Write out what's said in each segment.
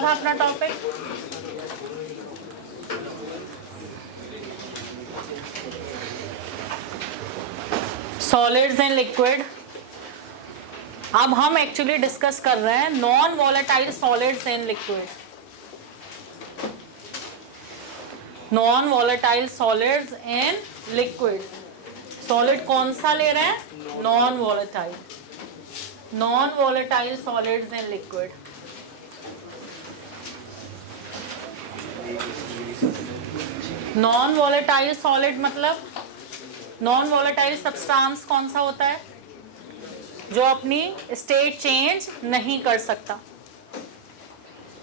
था अपना topic? Solids and liquid. अब हम एक्चुअली डिस्कस कर रहे हैं non volatile solids and liquid. Non volatile solids and liquid. Solid कौन सा ले रहे हैं? Non volatile. Non volatile solids and liquid. Non volatile solid मतलब नॉन वॉलेटाइल सब्सटेंस कौन सा होता है? जो अपनी स्टेट चेंज नहीं कर सकता।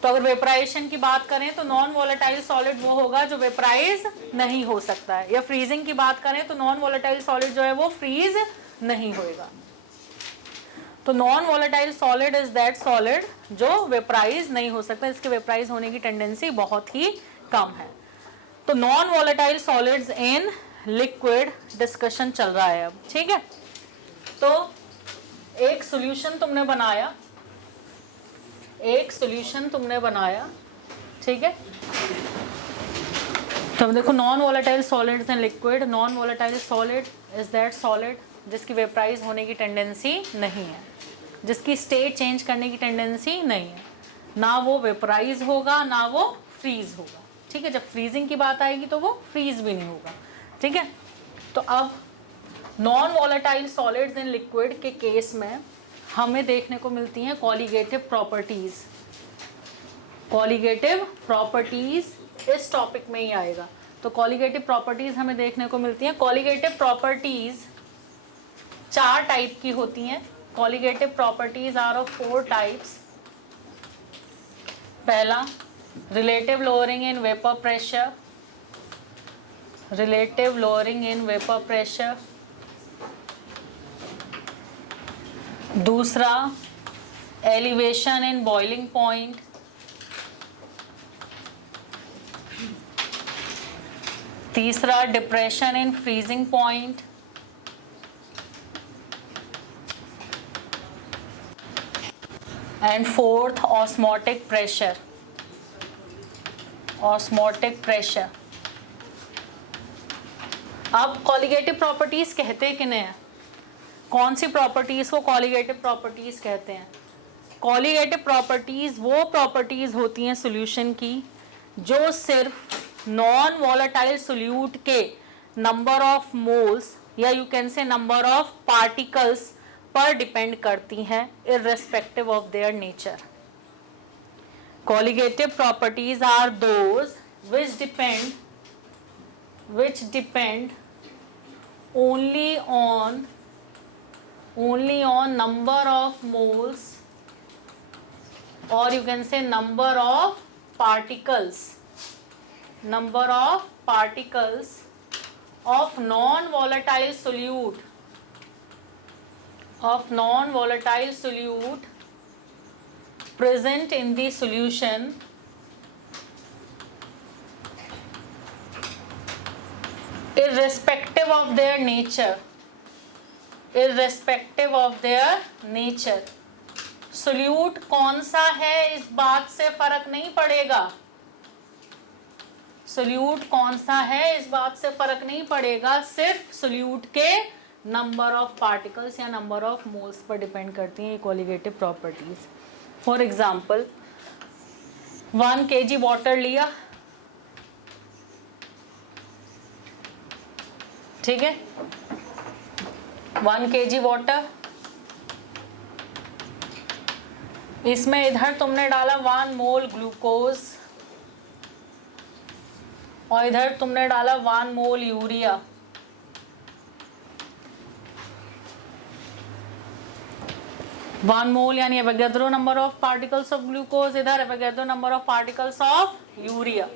तो अगर वेपराइजेशन की बात करें तो नॉन वॉलेटाइल सॉलिड वो होगा जो वेपराइज नहीं हो सकता है, या फ्रीजिंग की बात करें तो नॉन वॉलेटाइल सॉलिड जो है वो फ्रीज नहीं होएगा। तो non volatile solid is that solid जो वेपराइज नहीं हो सकता, इसके वेपराइज होने की टेंडेंसी बहुत ही कम है। तो non volatile solids in liquid discussion चल रहा है अब, ठीक है। तो एक सॉल्यूशन तुमने बनाया, एक सॉल्यूशन तुमने बनाया, ठीक है। तो अब देखो non volatile solids and liquid. Non volatile solid is that solid जिसकी वेपराइज होने की टेंडेंसी नहीं है, जिसकी स्टेट चेंज करने की टेंडेंसी नहीं है, ना वो वेपराइज होगा ना वो फ्रीज होगा, ठीक है। जब फ्रीजिंग की बात आएगी तो वो फ्रीज भी नहीं होगा, ठीक है। तो अब non volatile solids in liquid के केस में हमें देखने को मिलती हैं कॉलीगेटिव प्रॉपर्टीज। कॉलीगेटिव प्रॉपर्टीज इस टॉपिक में ही आएगा। तो कॉलीगेटिव प्रॉपर्टीज हमें देखने को मिलती हैं। कॉलीगेटिव प्रॉपर्टीज 4 टाइप की होती हैं। Colligative properties are of 4 types. पहला, relative lowering in vapour pressure. Relative lowering in vapour pressure. दूसरा, एलिवेशन इन बॉइलिंग पॉइंट। तीसरा, depression in freezing point. And fourth, osmotic pressure. Osmotic pressure. अब colligative properties कहते किन्हें हैं? कौन सी properties को कॉलीगेटिव प्रॉपर्टीज कहते हैं? कॉलीगेटिव प्रॉपर्टीज वो प्रॉपर्टीज होती हैं सॉल्यूशन की जो सिर्फ नॉन वॉलेटाइल सोल्यूट के नंबर ऑफ मोल्स या you can say number of particles पर डिपेंड करती हैं, irrespective of their nature. Colligative properties are those which depend only on number of moles, or you can say number of particles of non-volatile solute present in the solution irrespective of their nature. Solute कौन सा है इस बात से फर्क नहीं पड़ेगा। Solute कौन सा है इस बात से फर्क नहीं पड़ेगा, सिर्फ सोल्यूट के नंबर ऑफ पार्टिकल्स या number of moles per depend करती हैं ये colligative properties. For example 1 kg water लिया, ठीक है, 1 kg वाटर, इसमें इधर तुमने डाला 1 मोल ग्लूकोज और इधर तुमने डाला 1 मोल यूरिया। वन मोल यानी Avogadro number of particles of glucose, इधर Avogadro number of particles of urea.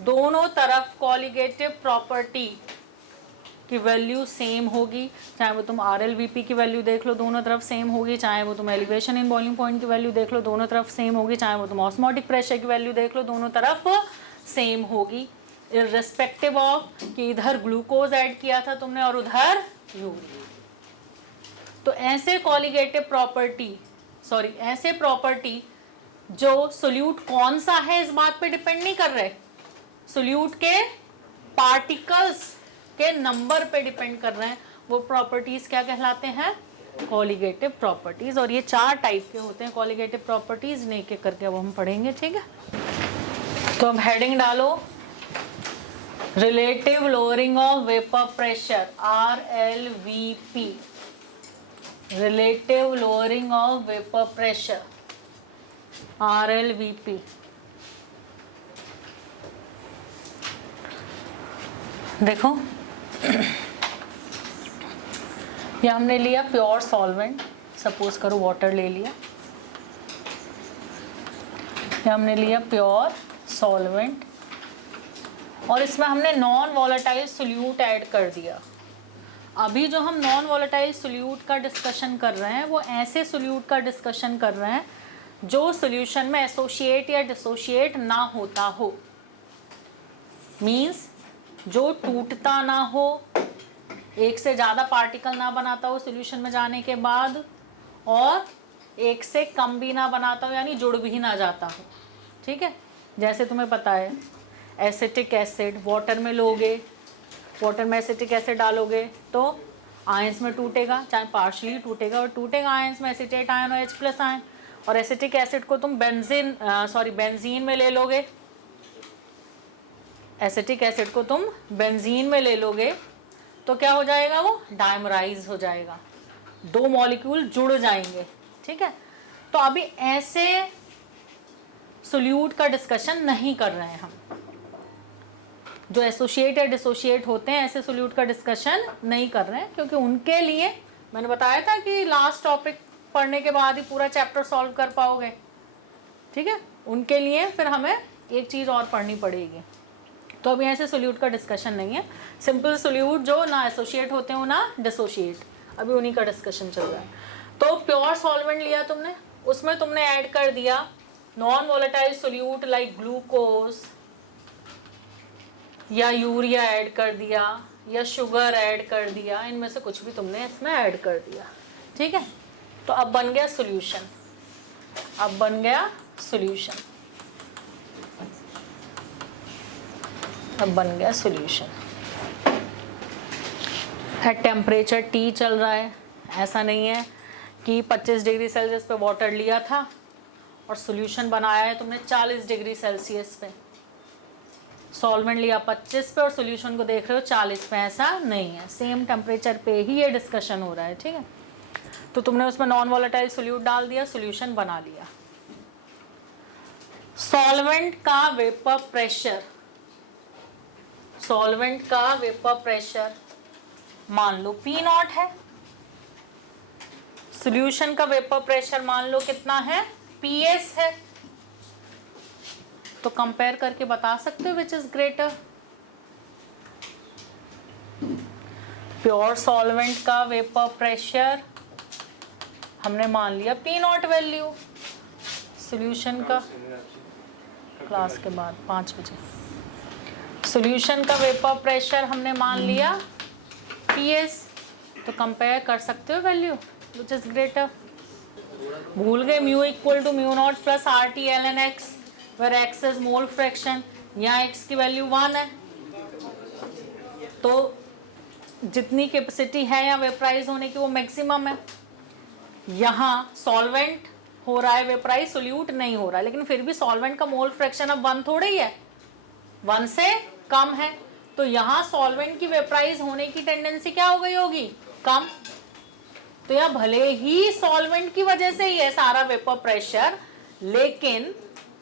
दोनों तरफ कॉलीगेटिव प्रॉपर्टी की वैल्यू सेम होगी, चाहे वो तुम RLVP की वैल्यू देख लो दोनों तरफ सेम होगी, चाहे वो तुम एलिवेशन इन बॉइलिंग पॉइंट की वैल्यू देख लो दोनों तरफ सेम होगी, चाहे वो तुम ऑस्मोटिक प्रेशर की वैल्यू देख लो दोनों तरफ सेम होगी, इररिस्पेक्टिव ऑफ कि इधर ग्लूकोज ऐड किया था तुमने और उधर यूरिया। तो ऐसे कॉलीगेटिव प्रॉपर्टी ऐसे प्रॉपर्टी जो सोल्यूट कौन सा है इस बात पे डिपेंड नहीं कर रहे, सोल्यूट के पार्टिकल्स के नंबर पे डिपेंड कर रहे हैं। वो प्रॉपर्टीज क्या कहलाते हैं, कॉलिगेटिव प्रॉपर्टीज। और ये 4 टाइप के होते हैं कॉलिगेटिव प्रॉपर्टीज, एक एक करके अब हम पढ़ेंगे, ठीक है। तो अब हेडिंग डालो, relative lowering of vapour pressure, RLVP, relative lowering of vapour pressure, RLVP। देखो ये हमने लिया प्योर सॉल्वेंट, सपोज करो वाटर ले लिया, ये हमने लिया प्योर सॉल्वेंट और इसमें हमने नॉन वॉलेटाइल सोल्यूट ऐड कर दिया। अभी जो हम नॉन वॉलेटाइल सोल्यूट का डिस्कशन कर रहे हैं वो ऐसे सोल्यूट का डिस्कशन कर रहे हैं जो सोल्यूशन में एसोसिएट या डिसोसिएट ना होता हो, मींस जो टूटता ना हो, एक से ज़्यादा पार्टिकल ना बनाता हो सोल्यूशन में जाने के बाद, और एक से कम भी ना बनाता हो, यानी जुड़ भी ना जाता हो, ठीक है। जैसे तुम्हें पता है एसिटिक एसिड वाटर में लोगे, वाटर में एसिटिक एसिड डालोगे तो आयंस में टूटेगा, चाहे पार्शली टूटेगा और टूटेगा आयंस में, एसिटेट आयन और H+ आयन। और एसिटिक एसिड को तुम बेंजीन में ले लोगे, एसिटिक एसिड को तुम बेंजीन में ले लोगे तो क्या हो जाएगा, वो डाइमराइज हो जाएगा, 2 मॉलिक्यूल जुड़ जाएंगे, ठीक है। तो अभी ऐसे सोल्यूट का डिस्कशन नहीं कर रहे हैं हम, जो एसोसिएट या डिसोसिएट होते हैं ऐसे सोल्यूट का डिस्कशन नहीं कर रहे हैं, क्योंकि उनके लिए मैंने बताया था कि लास्ट टॉपिक पढ़ने के बाद ही पूरा चैप्टर सॉल्व कर पाओगे, ठीक है। उनके लिए फिर हमें एक चीज़ और पढ़नी पड़ेगी। तो अभी ऐसे सोल्यूट का डिस्कशन नहीं है, सिंपल सोल्यूट जो ना एसोसिएट होते हो ना डिसोसिएट, अभी उन्हीं का डिस्कशन चल रहा है। तो प्योर सॉल्वेंट लिया तुमने, उसमें तुमने ऐड कर दिया non volatile solute like glucose या यूरिया ऐड कर दिया या शुगर ऐड कर दिया, इनमें से कुछ भी तुमने इसमें ऐड कर दिया, ठीक है। तो अब बन गया सॉल्यूशन, अब बन गया सॉल्यूशन, अब बन गया सॉल्यूशन। एट टेम्परेचर T चल रहा है, ऐसा नहीं है कि 25 डिग्री सेल्सियस पे वाटर लिया था और सॉल्यूशन बनाया है तुमने 40 डिग्री सेल्सियस पे, सॉल्वेंट लिया 25 पे और सॉल्यूशन को देख रहे हो 40 पे, ऐसा नहीं है, सेम टेम्परेचर पे ही ये डिस्कशन हो रहा है, ठीक है। तो तुमने उसमें नॉन वॉलेटाइल सोल्यूट डाल दिया, सॉल्यूशन बना लिया। सॉल्वेंट का वेपर प्रेशर, सॉल्वेंट का वेपर प्रेशर मान लो P0 है, सॉल्यूशन का वेपर प्रेशर मान लो कितना है, PS है। तो कंपेयर करके बता सकते हो which is greater. Pure solvent का वेपर प्रेशर हमने मान लिया P0 वैल्यू, सॉल्यूशन का क्लास के बाद 5 बजे, सॉल्यूशन का वेपर प्रेशर हमने मान लिया PS। तो कंपेयर कर सकते हो वैल्यू विच इज ग्रेटर। भूल गए mu equal to μ0 plus RT ln x, where x is mole fraction, यहाँ x की वैल्यू 1 है, तो जितनी कैपेसिटी है यहाँ वेपराइज होने की वो मैक्सिमम है। यहाँ सॉल्वेंट हो रहा है वेपराइज, सोल्यूट नहीं हो रहा है, लेकिन फिर भी सॉल्वेंट का मोल फ्रैक्शन अब 1 थोड़ा ही है, 1 से कम है, तो यहाँ सॉल्वेंट की वेपराइज होने की टेंडेंसी क्या हो गई होगी, कम। तो यह भले ही सॉल्वेंट की वजह से ही है सारा वेपर प्रेशर, लेकिन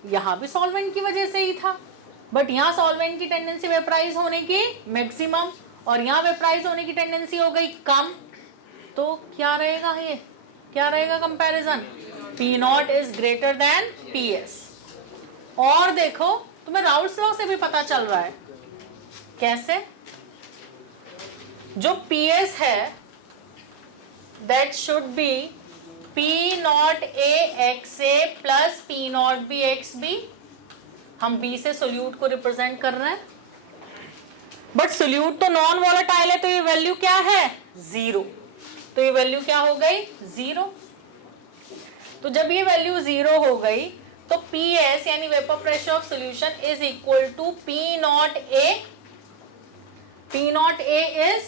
यहाँ भी सॉल्वेंट की वजह से ही था, बट यहाँ सॉल्वेंट की टेंडेंसी वेपराइज होने की मैक्सिमम और यहाँ वेपराइज होने की टेंडेंसी हो गई कम। तो क्या रहेगा, ये क्या रहेगा comparison, P0 is greater than PS। और देखो तुम्हें राउल्ट्स लॉ से भी पता चल रहा है, कैसे, जो PS है that should be P0A plus P0B XB, हम B से सोल्यूट को रिप्रेजेंट कर रहे हैं, बट सोल्यूट तो नॉन वॉलेटाइल है, तो ये वैल्यू क्या है, 0। तो ये वैल्यू क्या हो गई, 0। तो जब ये वैल्यू 0 हो गई तो PS यानी vapour pressure of solution is equal to P naught A. P naught A is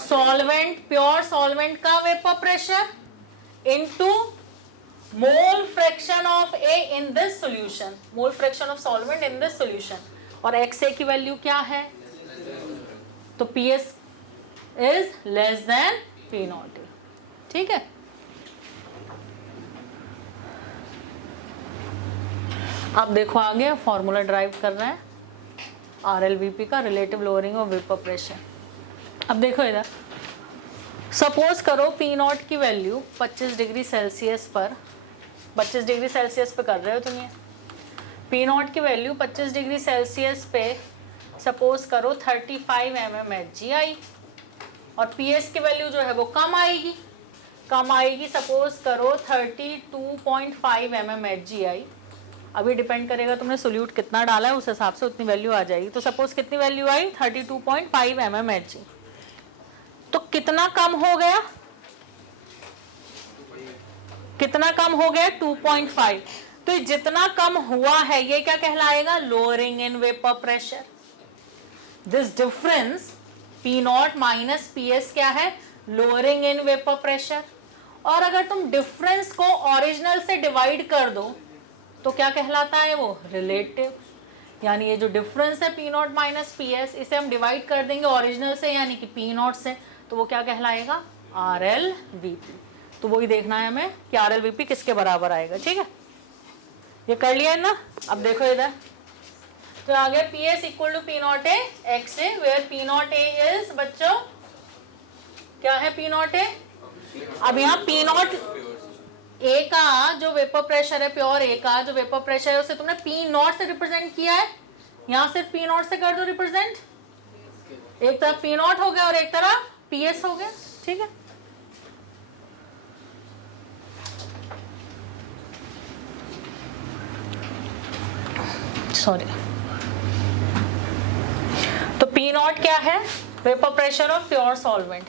solvent, pure solvent का vapour pressure into mole fraction of A in this solution, mole fraction of solvent in this solution. और XA की वैल्यू क्या है? तो PS is less than P naught A. ठीक है. अब देखो आगे फॉर्मूला ड्राइव कर रहे हैं RLVP का, relative lowering of vapour pressure. अब देखो इधर, सपोज करो P नॉट की वैल्यू 25 डिग्री सेल्सियस पर, 25 डिग्री सेल्सियस पे कर रहे हो तुम ये. P नॉट की वैल्यू 25 डिग्री सेल्सियस पे सपोज करो 35 mmHg आई, और PS की वैल्यू जो है वो कम आएगी, सपोज करो 32.5 mmHg आई. अभी डिपेंड करेगा तुमने सोल्यूट कितना डाला है, उस हिसाब से उतनी वैल्यू आ जाएगी. तो सपोज कितनी वैल्यू आई? 32.5 mmHg. तो कितना कम हो गया? कितना कम हो गया? 2.5. तो जितना कम हुआ है ये क्या कहलाएगा? Lowering in vapour pressure. This difference P naught minus PS क्या है? Lowering in vapour pressure. और अगर तुम डिफरेंस को ओरिजिनल से डिवाइड कर दो तो क्या कहलाता है वो? रिलेटिव. यानी ये जो डिफरेंस है P नॉट माइनस PS, इसे हम डिवाइड कर देंगे ओरिजिनल से यानी कि P नॉट से, तो वो क्या कहलाएगा? RLVP. तो वही देखना है हमें कि RLVP किसके बराबर आएगा. ठीक है, ये कर लिया है ना. अब देखो इधर, तो आ गया PS equal to P naught A XA, where P naught A is, बच्चों क्या है P नॉट A? अब यहाँ P नॉट A का जो वेपर प्रेशर है, प्योर A का जो वेपर प्रेशर है, उसे तुमने P नॉट से रिप्रेजेंट किया है. यहाँ सिर्फ P नॉट से कर दो रिप्रेजेंट. एक तरफ P नॉट हो गया और एक तरफ PS हो गया. ठीक है, सॉरी. तो P नॉट क्या है? Vapour pressure of pure solvent.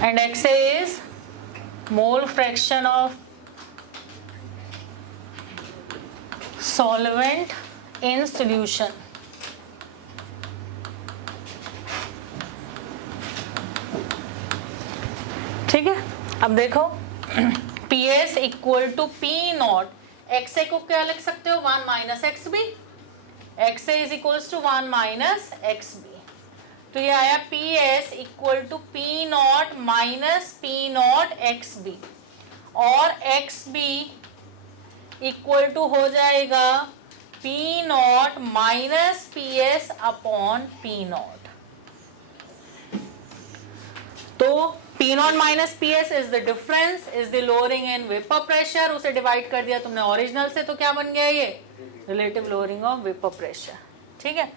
And XA is mole fraction of solvent in solution. ठीक है, अब देखो PS equal to P naught. XA को क्या लिख सकते हो? 1 minus XB. XA is equals to 1 minus XB. तो ये आया PS equal to P naught minus P naught XB, और XB इक्वल टू हो जाएगा P naught minus PS upon P naught. तो P naught minus PS is the difference, is the lowering in vapour pressure. उसे divide कर दिया तुमने original से, तो क्या बन गया ये? Relative lowering of vapour pressure. ठीक है,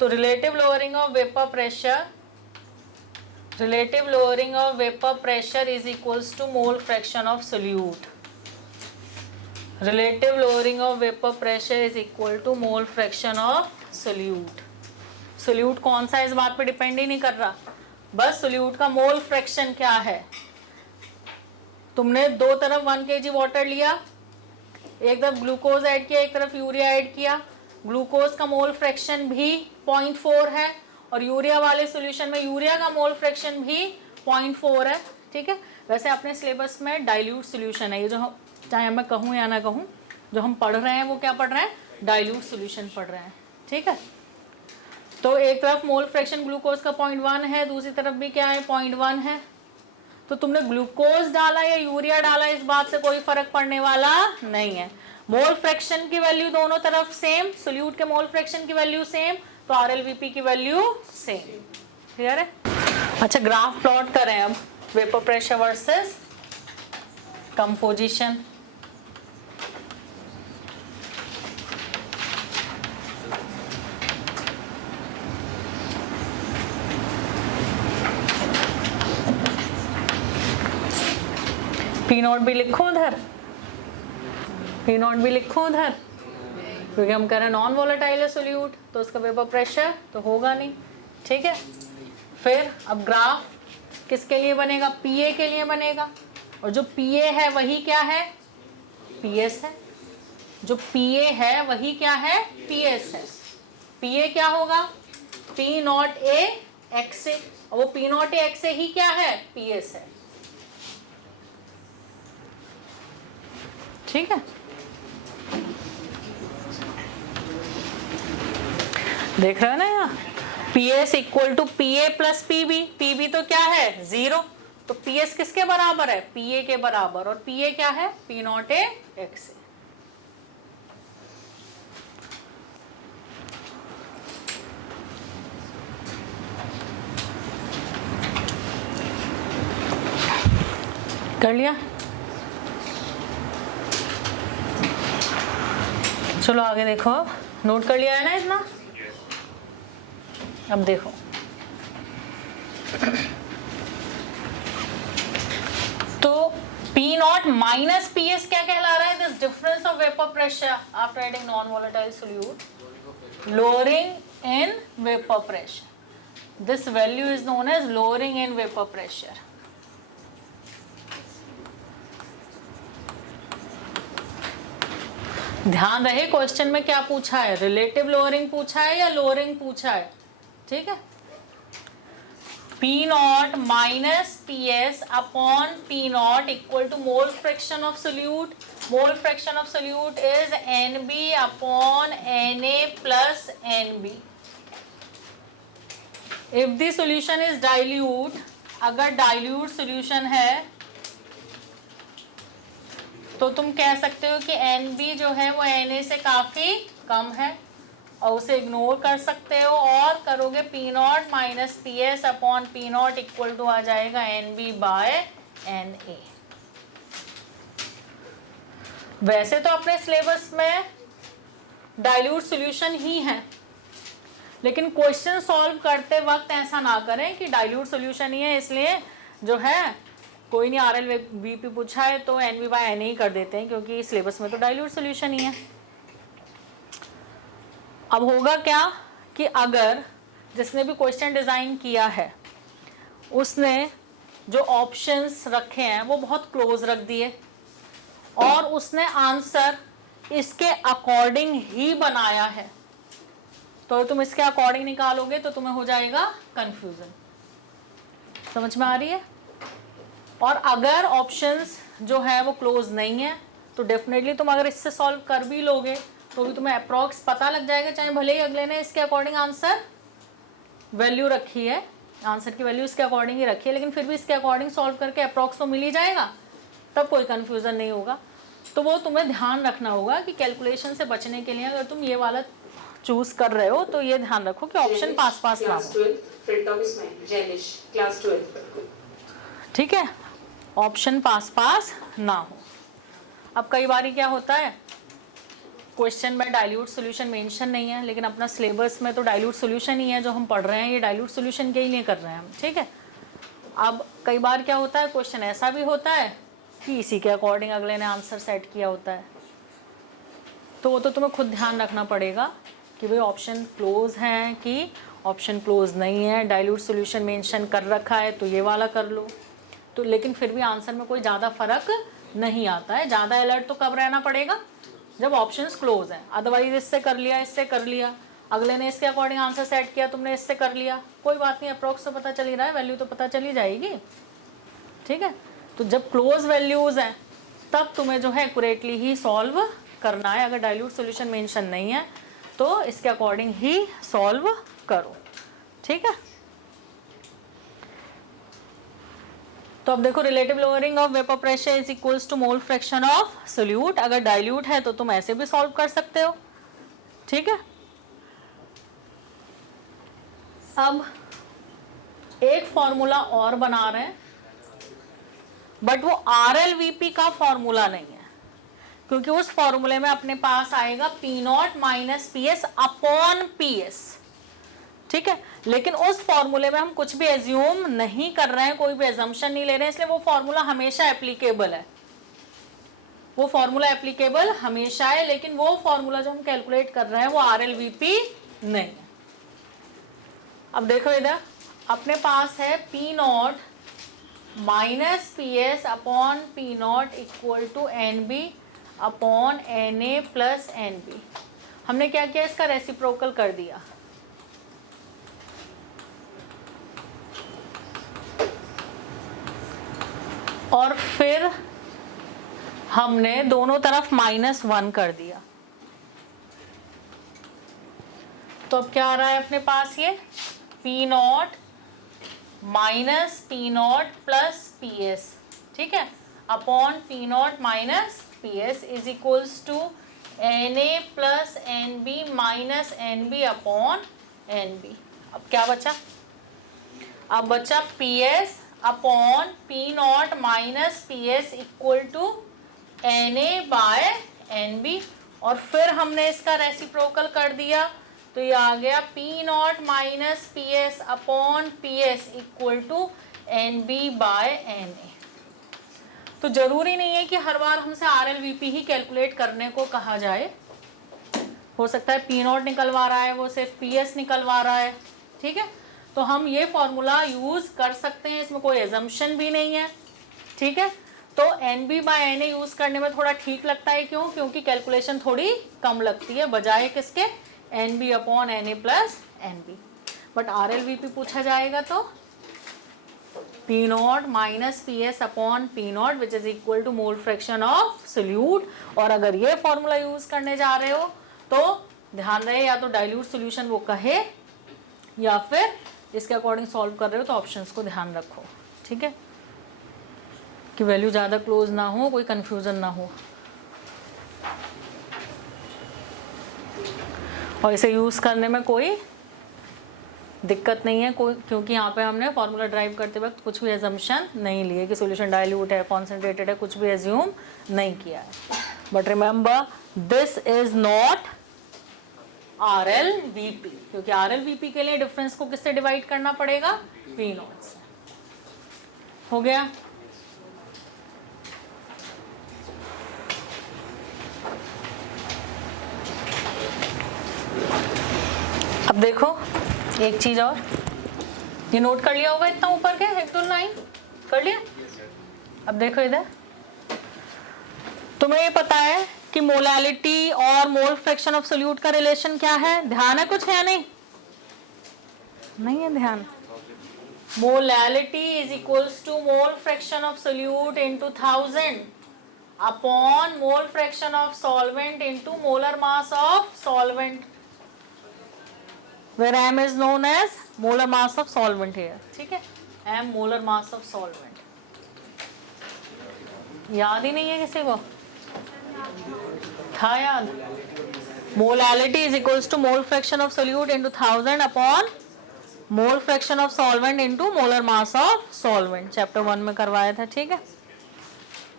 तो relative lowering of vapour pressure is equals to mole fraction of solute. Relative lowering of vapour pressure is equal to mole fraction of solute. Solute कौन सा, इस बात पे डिपेंड ही नहीं कर रहा, बस सोल्यूट का मोल फ्रैक्शन क्या है. तुमने दो तरफ 1 kg वाटर लिया, एक तरफ ग्लूकोज ऐड किया, एक तरफ यूरिया ऐड किया. ग्लूकोज का मोल फ्रैक्शन भी 0.4 है, और यूरिया वाले सॉल्यूशन में यूरिया का मोल फ्रैक्शन भी 0.4 है. ठीक है, वैसे अपने सिलेबस में डाइल्यूट सॉल्यूशन है ये, जो चाहे मैं कहूँ या ना कहूँ, जो हम पढ़ रहे हैं वो क्या पढ़ रहे हैं? डाइल्यूट सॉल्यूशन पढ़ रहे हैं. ठीक है, तो एक तरफ मोल फ्रैक्शन ग्लूकोज का 0.1 है, दूसरी तरफ भी क्या है? 0.1 है. तो तुमने ग्लूकोज डाला या यूरिया डाला, इस बात से कोई फर्क पड़ने वाला नहीं है. मोल फ्रैक्शन की वैल्यू दोनों तरफ सेम, सोल्यूट के मोल फ्रैक्शन की वैल्यू सेम, तो RLVP की वैल्यू सेम. क्लियर है? अच्छा, ग्राफ प्लॉट करें अब, vapour pressure versus composition. P not भी लिखो उधर, P नॉट भी लिखो उधर, क्योंकि हम कह रहे हैं नॉन वोलेटाइल है सोल्यूट, तो उसका वेपर प्रेशर तो होगा नहीं. ठीक है। फिर अब ग्राफ किसके लिए बनेगा? पीए के लिए बनेगा, और जो पीए है वही क्या है? पीएस है। जो पीए है वही क्या है? पीएस है। पीए क्या होगा? पी नॉट ए एक्स ए, और वो पी नॉट ए एक्स ए ही क्या है? पीएस है। ठीक है, देख रहे हो ना यहाँ, P S equal to P A plus PB. PB तो क्या है? 0। तो पी एस किसके बराबर है? पी ए के बराबर, और पी ए क्या है? पी नॉट ए एक्स ए। कर लिया? चलो आगे देखो, नोट कर लिया है ना इतना? अब देखो, तो P naught minus P S क्या कहला रहा है? This difference of vapour pressure after adding non volatile solute lowering in vapour pressure. This value is known as lowering in vapour pressure. ध्यान रहे क्वेश्चन में क्या पूछा है, रिलेटिव लोअरिंग पूछा है या लोअरिंग पूछा है। ठीक है, P naught minus P S upon P naught equal to mole fraction of solute. Mole fraction of solute is NB upon Na plus NB। If the solution is dilute, अगर dilute solution है तो तुम कह सकते हो कि NB जो है वो Na से काफी कम है, और उसे इग्नोर कर सकते हो, और करोगे P naught minus P S upon P naught equal to आ जाएगा NB बाय Na। वैसे तो अपने सिलेबस में डाइल्यूट सॉल्यूशन ही है, लेकिन क्वेश्चन सॉल्व करते वक्त ऐसा ना करें कि डाइल्यूट सॉल्यूशन ही है इसलिए जो है कोई नहीं RL VP पूछा है तो NB बाय Na ही कर देते हैं, क्योंकि सिलेबस में तो डाइल्यूट सॉल्यूशन ही है। अब होगा क्या कि अगर जिसने भी क्वेश्चन डिज़ाइन किया है उसने जो ऑप्शंस रखे हैं वो बहुत क्लोज रख दिए, और उसने आंसर इसके अकॉर्डिंग ही बनाया है, तो तुम इसके अकॉर्डिंग निकालोगे तो तुम्हें हो जाएगा कंफ्यूजन। समझ में आ रही है? और अगर ऑप्शंस जो है वो क्लोज नहीं है तो डेफिनेटली तुम अगर इससे सॉल्व कर भी लोगे तो भी तुम्हें अप्रॉक्स पता लग जाएगा, चाहे भले ही अगले ने इसके अकॉर्डिंग आंसर वैल्यू रखी है, आंसर की वैल्यू इसके अकॉर्डिंग ही रखी है, लेकिन फिर भी इसके अकॉर्डिंग सॉल्व करके अप्रॉक्स तो मिल ही जाएगा, तब कोई कन्फ्यूजन नहीं होगा। तो वो तुम्हें ध्यान रखना होगा कि कैलकुलेशन से बचने के लिए अगर तुम ये वाला चूज कर रहे हो तो ये ध्यान रखो कि ऑप्शन पास पास ना हो। ठीक है, ऑप्शन पास पास ना हो। अब कई बार क्या होता है, क्वेश्चन में डाइल्यूट सॉल्यूशन मेंशन नहीं है, लेकिन अपना सिलेबस में तो डाइल्यूट सॉल्यूशन ही है जो हम पढ़ रहे हैं, ये डाइल्यूट सॉल्यूशन के ही लिए कर रहे हैं हम। ठीक है, अब कई बार क्या होता है, क्वेश्चन ऐसा भी होता है कि इसी के अकॉर्डिंग अगले ने आंसर सेट किया होता है, तो वो तो तुम्हें खुद ध्यान रखना पड़ेगा कि भाई ऑप्शन क्लोज है कि ऑप्शन क्लोज नहीं है। डाइल्यूट सॉल्यूशन मेंशन कर रखा है तो ये वाला कर लो, तो लेकिन फिर भी आंसर में कोई ज़्यादा फर्क नहीं आता है। ज़्यादा अलर्ट तो कब रहना पड़ेगा, जब ऑप्शंस क्लोज हैं। अदरवाइज इससे कर लिया, इससे कर लिया, अगले ने इसके अकॉर्डिंग आंसर सेट किया, तुमने इससे कर लिया, कोई बात नहीं, अप्रॉक्स तो पता चल ही रहा है, वैल्यू तो पता चली जाएगी। ठीक है, तो जब क्लोज वैल्यूज हैं तब तुम्हें जो है एक्यूरेटली ही सॉल्व करना है। अगर डाइल्यूट सॉल्यूशन मेंशन नहीं है तो इसके अकॉर्डिंग ही सॉल्व करो। ठीक है, तो अब देखो, relative lowering of vapour pressure is equals to mole fraction of solute. अगर डाइल्यूट है तो तुम ऐसे भी सॉल्व कर सकते हो। ठीक है, अब एक फॉर्मूला और बना रहे हैं, बट वो RLVP का फॉर्मूला नहीं है, क्योंकि उस फॉर्मूले में अपने पास आएगा P naught minus P S upon P S. ठीक है, लेकिन उस फॉर्मूले में हम कुछ भी एज्यूम नहीं कर रहे हैं, कोई भी एजम्पशन नहीं ले रहे हैं, इसलिए वो फॉर्मूला हमेशा एप्लीकेबल है। वो फॉर्मूला एप्लीकेबल हमेशा है, लेकिन वो फॉर्मूला जो हम कैलकुलेट कर रहे हैं वो RLVP नहीं है। अब देखो इधर अपने पास है P naught minus P S upon P naught equal to N B upon N A plus N B. हमने क्या किया, इसका रेसिप्रोकल कर दिया। और फिर हमने दोनों तरफ -1 कर दिया। तो अब क्या आ रहा है अपने पास, ये P naught minus P naught plus P S, ठीक है, upon P naught minus P S is equals to N A plus N B minus N B upon N B. अब क्या बचा, अब बचा P S upon P naught minus P S equal to N A by N B. और फिर हमने इसका reciprocal कर दिया, तो ये आ गया P naught minus P S upon P S equal to N B by N A. तो जरूरी नहीं है कि हर बार हमसे आर एल वी पी ही कैलकुलेट करने को कहा जाए। हो सकता है पी नॉट निकलवा रहा है, वो सिर्फ पी एस निकलवा रहा है, ठीक है। तो हम ये फॉर्मूला यूज कर सकते हैं, इसमें कोई एजम्पशन भी नहीं है, ठीक है। तो N B by N A use करने में थोड़ा ठीक लगता है, क्यों, क्योंकि कैलकुलेशन थोड़ी कम लगती है बजाय किसके, N B upon N A plus N B. But R L V P पूछा जाएगा तो P naught minus P S upon P naught which is equal to mole fraction of solute. और अगर ये फॉर्मूला यूज करने जा रहे हो तो ध्यान रहे, या तो डाइल्यूट सोल्यूशन वो कहे या फिर इसके अकॉर्डिंग सॉल्व कर रहे हो तो ऑप्शंस को ध्यान रखो, ठीक है, कि वैल्यू ज़्यादा क्लोज ना हो, कोई कंफ्यूजन ना हो। और इसे यूज़ करने में कोई दिक्कत नहीं है कोई, क्योंकि यहाँ पे हमने फॉर्मूला ड्राइव करते वक्त कुछ भी एजम्पशन नहीं लिए कि सॉल्यूशन डाइल्यूट है, कॉन्सेंट्रेटेड है, कुछ भी एज्यूम नहीं किया है। But remember this is not are L V P, क्योंकि आर एल वी पी के लिए डिफरेंस को किससे डिवाइड करना पड़ेगा, पी नॉट से। हो गया। अब देखो एक चीज और, ये नोट कर लिया होगा इतना ऊपर के 1 2 लाइन कर लिया। अब देखो इधर तुम्हें ये पता है कि मोलैलिटी और मोल फ्रैक्शन ऑफ सोल्यूट का रिलेशन क्या है, ध्यान है कुछ है नहीं, नहीं है ध्यान। Molality is equals to mole fraction of solute into 1000 upon mole fraction of solvent into molar mass of solvent, where m is known as molar mass of solvent here, ठीक है, m molar mass of solvent। याद ही नहीं है किसी को, था याद, molality is equals to mole fraction of solute into 1000 upon mole fraction of solvent into molar mass of solvent, chapter 1 में करवाया था, ठीक है।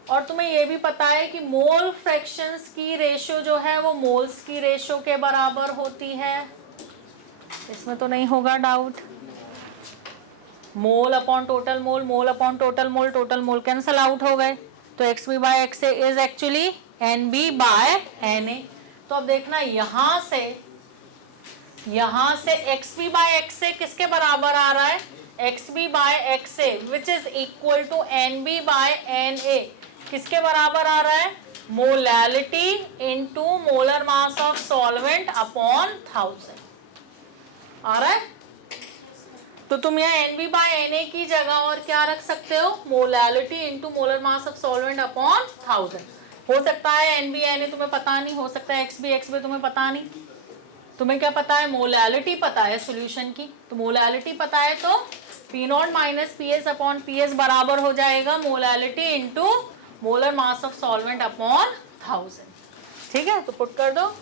और तुम्हें ये भी पता है कि मोल फ्रैक्शंस की रेशियो जो है वो मोल्स की रेशियो के बराबर होती है, इसमें तो नहीं होगा doubt. Mole upon total mole, mole upon total mole cancel out हो गए, तो X B by X A is actually N B by N A. तो अब देखना यहां से X B by X A किसके बराबर आ रहा है, X B by X A which is equal to N B by N A, किसके बराबर आ रहा है, molality into molar mass of solvent upon 1000 आ रहा है। तो तुम यहाँ N B by N A की जगह और क्या रख सकते हो, molality into molar mass of solvent upon 1000। हो सकता है एन बी एन ए तुम्हें पता नहीं, हो सकता है एक्स बी तुम्हें पता नहीं, तुम्हें क्या पता है, मोलैलिटी पता है सॉल्यूशन की। तो मोलैलिटी पता है तो P naught minus P S upon P S बराबर हो जाएगा molality into molar mass of solvent upon 1000, ठीक है। तो पुट कर दो,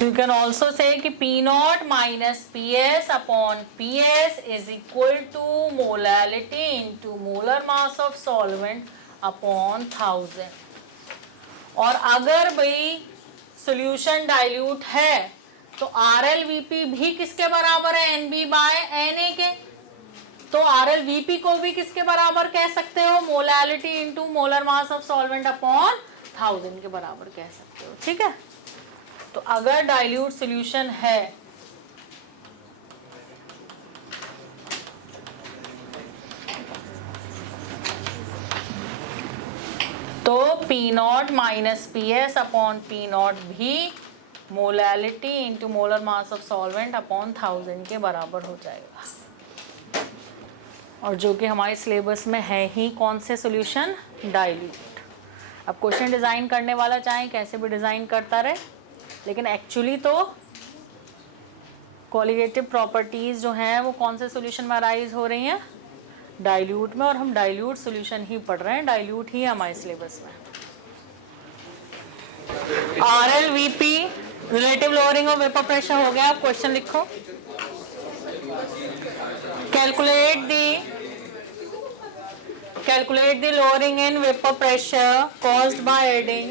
you can also say कि P naught minus PS upon PS is equal to molality into molar mass of solvent upon 1000। और अगर भाई solution dilute है तो RLVP भी किसके बराबर है, NB by NA के। तो RLVP को भी किसके बराबर कह सकते हो, molality into molar mass of solvent upon 1000 के बराबर कह सकते हो, ठीक है। तो अगर डाइल्यूट सॉल्यूशन है तो P0 minus PS upon P0 भी molality into molar mass of solvent upon 1000 के बराबर हो जाएगा, और जो कि हमारे सिलेबस में है ही कौन से सॉल्यूशन, डाइल्यूट। अब क्वेश्चन डिज़ाइन करने वाला चाहे कैसे भी डिज़ाइन करता रहे, लेकिन एक्चुअली तो क्वालिटेटिव प्रॉपर्टीज़ जो हैं वो कौन से सॉल्यूशन में अराइज हो रही हैं, डाइल्यूट में, और हम डाइल्यूट सॉल्यूशन ही पढ़ रहे हैं, डाइल्यूट ही है हमारे सिलेबस में। RLVP relative lowering of vapour pressure हो गया। आप क्वेश्चन लिखो, calculate the lowering in vapor pressure caused by adding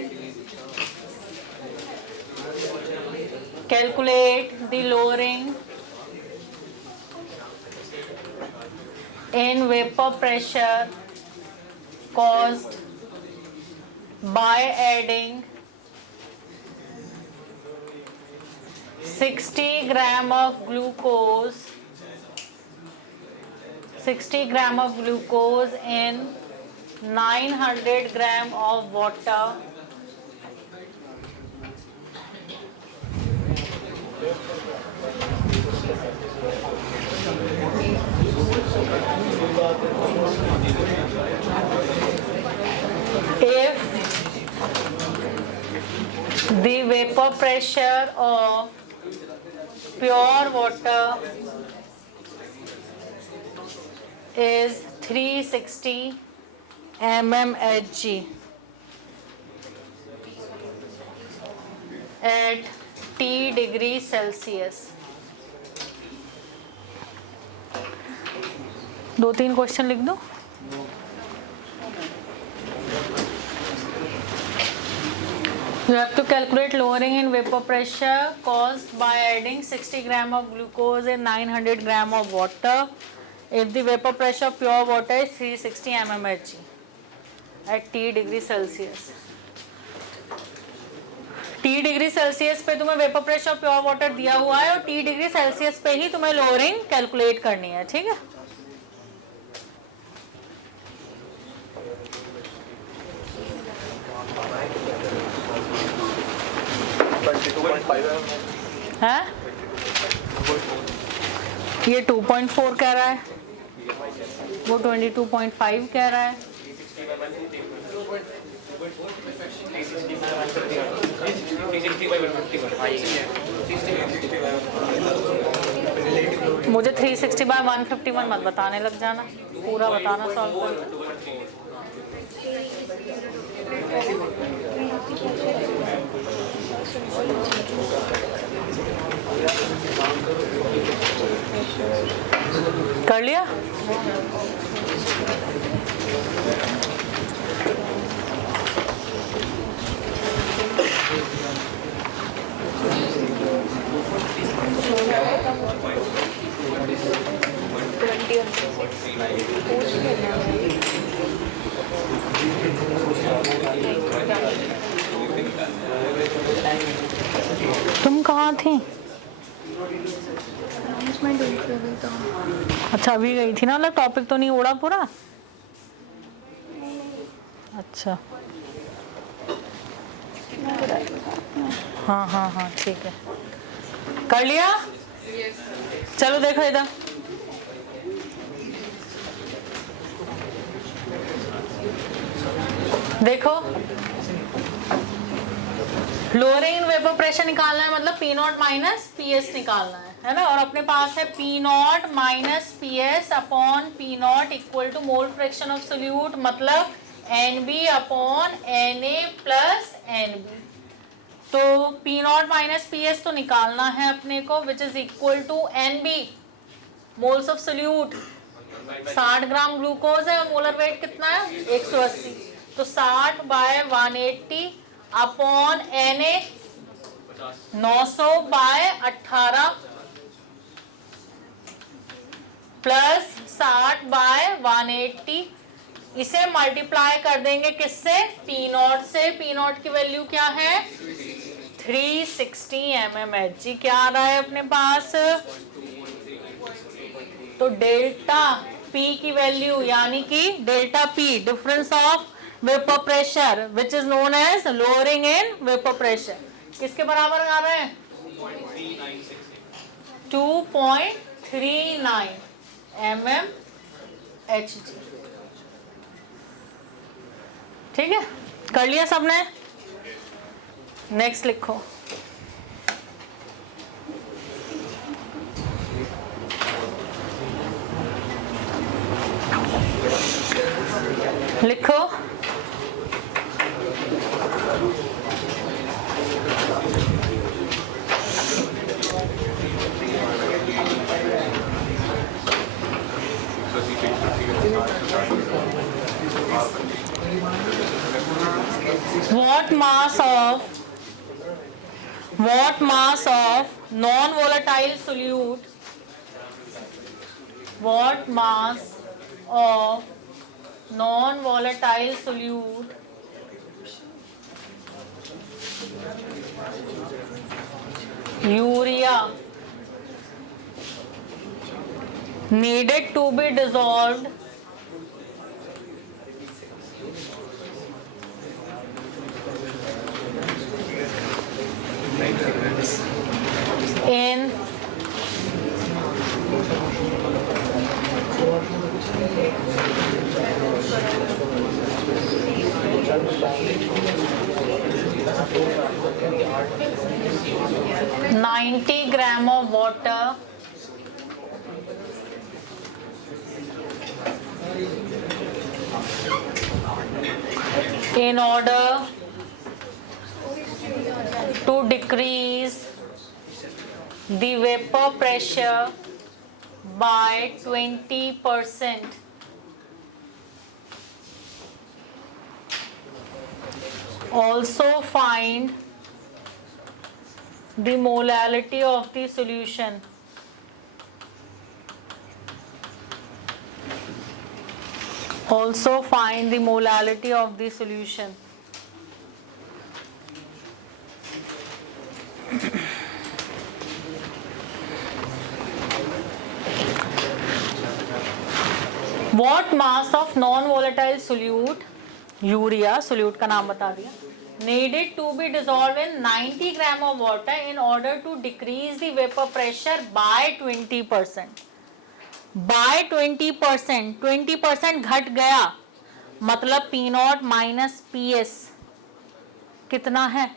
calculate the lowering in vapor pressure caused by adding 60 gram of glucose in 900 gram of water if the vapor pressure of pure water is 360 mmHg at T degree Celsius। 2-3 question लिख दो। You have to calculate lowering in vapor pressure caused by adding 60 gram of glucose in 900 gram of water if the vapor pressure of pure water is 360 mmHg at T degree Celsius। T degree Celsius पे तुम्हें vapour pressure of pure water दिया हुआ है, और T degree Celsius पे ही तुम्हें lowering calculate करनी है, ठीक है। है ये 2.4 कह रहा है, वो 22.5 कह रहा है। मुझे 360/151 मत बताने लग जाना, पूरा बताना सॉल्व कर। कर लिया? तुम कहाँ थी? अच्छा अभी गई थी ना, मतलब टॉपिक तो नहीं उड़ा पूरा? अच्छा हाँ हाँ हाँ ठीक है, कर लिया? चलो देखो इधर, देखो लोअरिंग इन वेपर प्रेशर निकालना है, मतलब P0 माइनस PS निकालना है ना, और अपने पास है P0 minus PS upon P0 equal to mole fraction of solute, मतलब NB upon Na plus NB। तो P0 माइनस PS तो निकालना है अपने को, which is equal to NB moles of solute. 60 gram glucose है, मोलर वेट कितना है 180, तो 60/180 अपॉन Na 900/18 प्लस 60/180, इसे मल्टीप्लाई कर देंगे किससे, P0 से। P0 की वैल्यू क्या है 360 mmHg क्या आ रहा है अपने पास? तो डेल्टा P की वैल्यू यानी कि delta P difference of vapour pressure which is known as lowering in vapour pressure किसके बराबर आ रहा है? 2.39 mmHg। ठीक है, कर लिया सबने? नेक्स्ट लिखो। लिखो what mass of non-volatile solute, what mass of non-volatile solute urea needed to be dissolved in 90 grams of water in order to decrease the vapor pressure by 20%. Also find the molality of the solution. Also find the molality of the solution. What mass of non-volatile solute, urea solute का नाम बता दिया, needed to be dissolved in 90 grams of water in order to decrease the vapor pressure by 20%. By 20%, 20% घट गया मतलब P naught minus P S कितना है?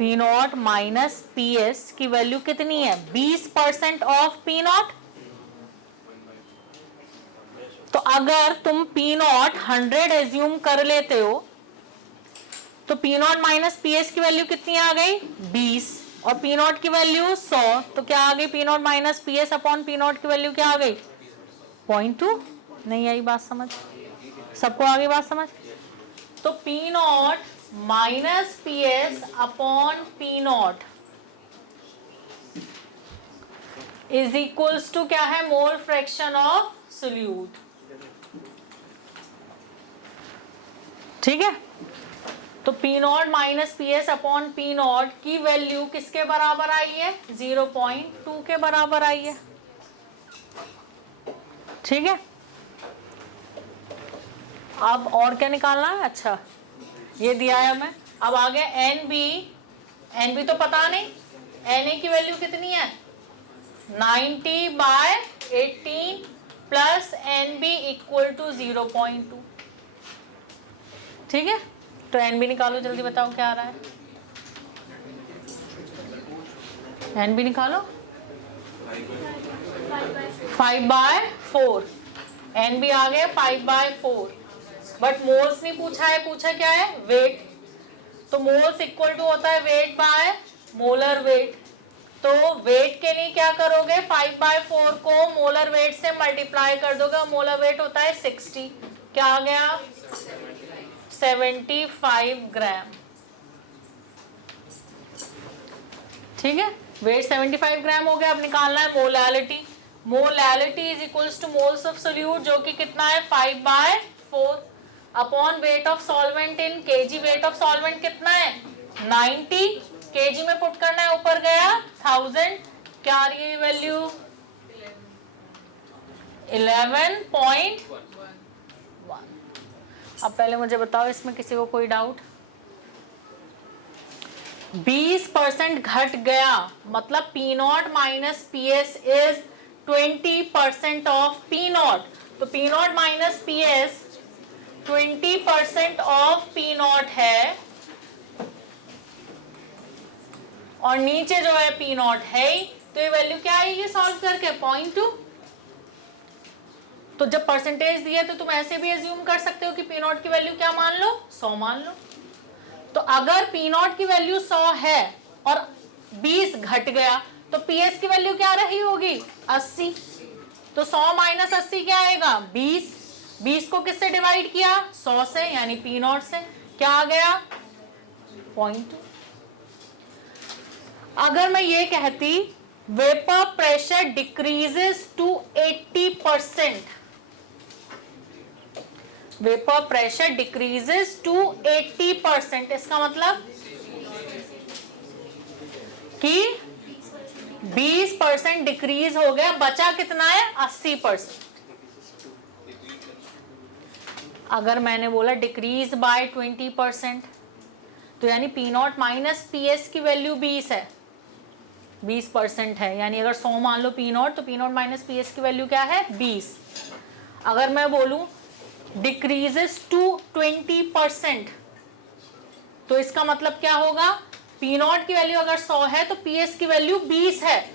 P naught minus P S की वैल्यू कितनी है? 20% ऑफ P नॉट। तो अगर तुम P नॉट 100 एज्यूम कर लेते हो तो P naught minus P S की वैल्यू कितनी आ गई? 20 और P नॉट की वैल्यू 100 तो क्या आ गई? P naught minus P S upon P naught की वैल्यू क्या आ गई? 0.2। नहीं आई बात समझ? सबको आ गई बात समझ? तो P naught minus P S upon P naught is equals to क्या है? Mole fraction of solute. ठीक है, तो P naught minus P S upon P naught की वैल्यू किसके बराबर आई है? 0.2 के बराबर आई है। ठीक है, अब और क्या निकालना है? अच्छा ये दिया है हमें। अब आगे NB तो पता नहीं, Na की वैल्यू कितनी है? 90/18 प्लस NB इक्वल टू 0.2। ठीक है, तो NB निकालो जल्दी, बताओ क्या आ रहा है? NB निकालो। 5/4 NB आ गया 5/4। बट मोल्स नहीं पूछा है, पूछा क्या है? वेट। तो मोल्स इक्वल टू होता है वेट बाय मोलर वेट। तो वेट के लिए क्या करोगे? 5/4 को मोलर वेट से मल्टीप्लाई कर दोगे। मोलर वेट होता है 60। क्या आ गया? 75 ग्राम। ठीक है, वेट 75 ग्राम हो गया। अब निकालना है molality. Molality is equals two moles of solute जो कि कितना है? 5/4 upon weight of solvent in KG. Weight of solvent कितना है? 90 केजी में पुट करना है, ऊपर गया 1000, क्या आ रही है वैल्यू 11.1। अब पहले मुझे बताओ इसमें किसी को कोई डाउट? 20% घट गया मतलब P naught minus P S is 20% of P naught. तो P naught minus P S 20% of P not है और नीचे जो है P नॉट है ही, तो ये वैल्यू क्या आएगी सॉल्व करके 0.2। तो जब परसेंटेज दिया तो तुम ऐसे भी एज्यूम कर सकते हो कि P नॉट की वैल्यू क्या मान लो 100 मान लो। तो अगर P नॉट की वैल्यू 100 है और 20 घट गया तो PS की वैल्यू क्या रही होगी 80। तो 100 माइनस 80 क्या आएगा 20। 20 को किससे डिवाइड किया 100 से, यानी P नॉट से, क्या आ गया 0.2। अगर मैं ये कहती vapour pressure decreases to 80%, vapour pressure decreases to 80%, इसका मतलब कि 20% डिक्रीज हो गया, बचा कितना है 80%। अगर मैंने बोला डिक्रीज बाय 20%, तो यानी P naught minus P S की वैल्यू 20 है, 20% है, यानी अगर 100 मान लो P नॉट तो P naught minus P S की वैल्यू क्या है 20। अगर मैं बोलूं डिक्रीजेस टू 20%, तो इसका मतलब क्या होगा P नॉट की वैल्यू अगर 100 है तो PS की वैल्यू 20 है।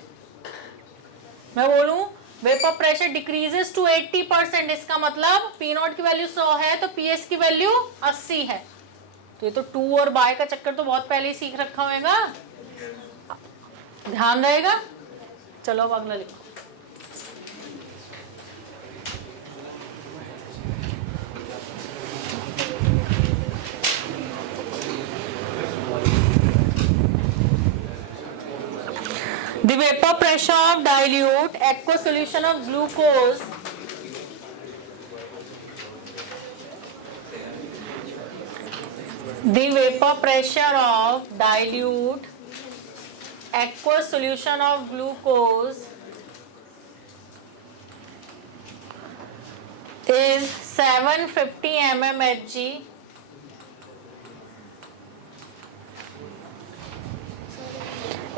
मैं बोलूं वेपर प्रेशर डिक्रीजेस टू 80%, इसका मतलब P नॉट की वैल्यू 100 है तो PS की वैल्यू 80 है। तो ये तो टू और बाय का चक्कर तो बहुत पहले ही सीख रखा होगा, ध्यान रहेगा। चलो अब अगला लिखो। The vapor pressure of dilute aqueous solution of glucose the vapor pressure of dilute aqueous solution of glucose is 750 mmHg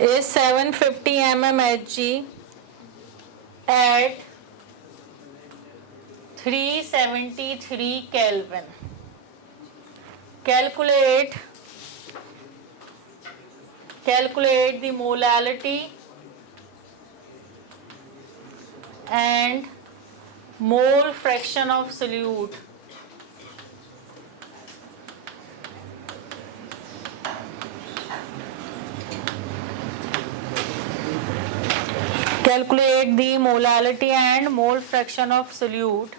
is 750 mmHg at 373 Kelvin. Calculate the molality and mole fraction of solute. Calculate the molality and mole fraction of solute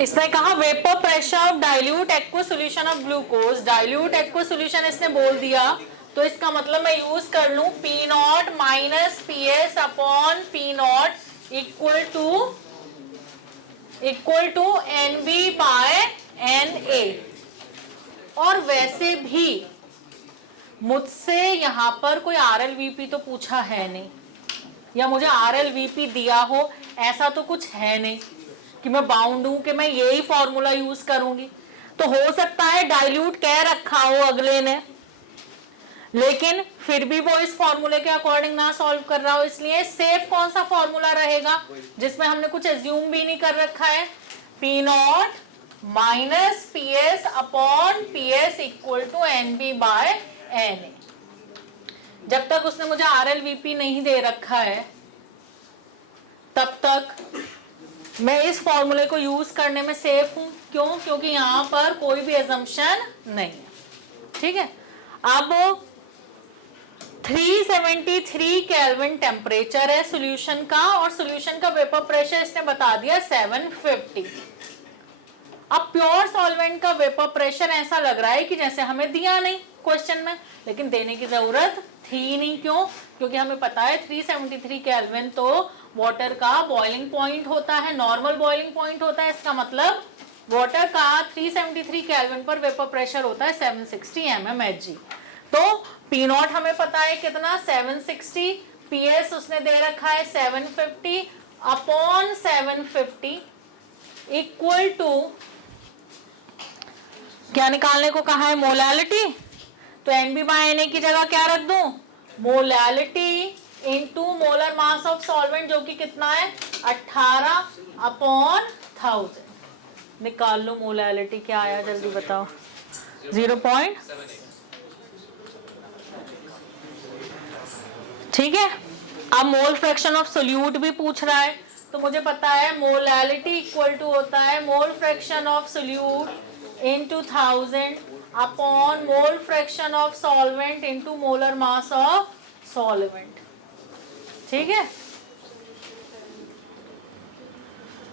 इसने कहा vapour pressure of dilute aqua solution of glucose. Dilute aqua solution इसने बोल दिया, तो इसका मतलब मैं use कर लूं P naught minus P S upon P naught equal to NB by NA। और वैसे भी मुझसे यहां पर कोई RLVP तो पूछा है नहीं, या मुझे RLVP दिया हो ऐसा तो कुछ है नहीं कि मैं बाउंड हूं कि मैं यही फॉर्मूला यूज करूंगी। तो हो सकता है डाइल्यूट कह रखा हो अगले ने, लेकिन फिर भी वो इस फॉर्मूले के अकॉर्डिंग ना सॉल्व कर रहा हो, इसलिए सेफ कौन सा फॉर्मूला रहेगा जिसमें हमने कुछ एज्यूम भी नहीं कर रखा है, P naught minus P S upon P S equal to NB by NA। जब तक उसने मुझे RLVP नहीं दे रखा है तब तक मैं इस फॉर्मूले को यूज करने में सेफ हूं। क्यों? क्योंकि यहां पर कोई भी एजम्पशन नहीं है। ठीक है, अब 373 केल्विन टेम्परेचर है सॉल्यूशन का, और सॉल्यूशन का वेपर प्रेशर इसने बता दिया 750। अब प्योर सॉल्वेंट का वेपर प्रेशर ऐसा लग रहा है कि जैसे हमें दिया नहीं क्वेश्चन में, लेकिन देने की जरूरत थी नहीं। क्यों? क्योंकि हमें पता है 373 केल्विन तो वाटर का बॉइलिंग पॉइंट होता है, नॉर्मल बॉइलिंग पॉइंट होता है। इसका मतलब वाटर का 373 केल्विन पर वेपर प्रेशर होता है 760 mmHg। तो पी नॉट हमें पता है कितना 760, पीएस उसने दे रखा है 750 अपॉन 750 इक्वल टू क्या निकालने को कहा है, मोलालिटी। तो NB/Na की जगह क्या रख दूं, molality into molar mass of solvent जो कि कितना है 18/1000। निकाल लो मोलालिटी, क्या आया जल्दी बताओ। 0. ठीक है। अब मोल फ्रैक्शन ऑफ सोल्यूट भी पूछ रहा है, तो मुझे पता है मोलालिटी इक्वल टू होता है mole fraction of solute into 1000 upon mole fraction of solvent into molar mass of solvent. ठीक है,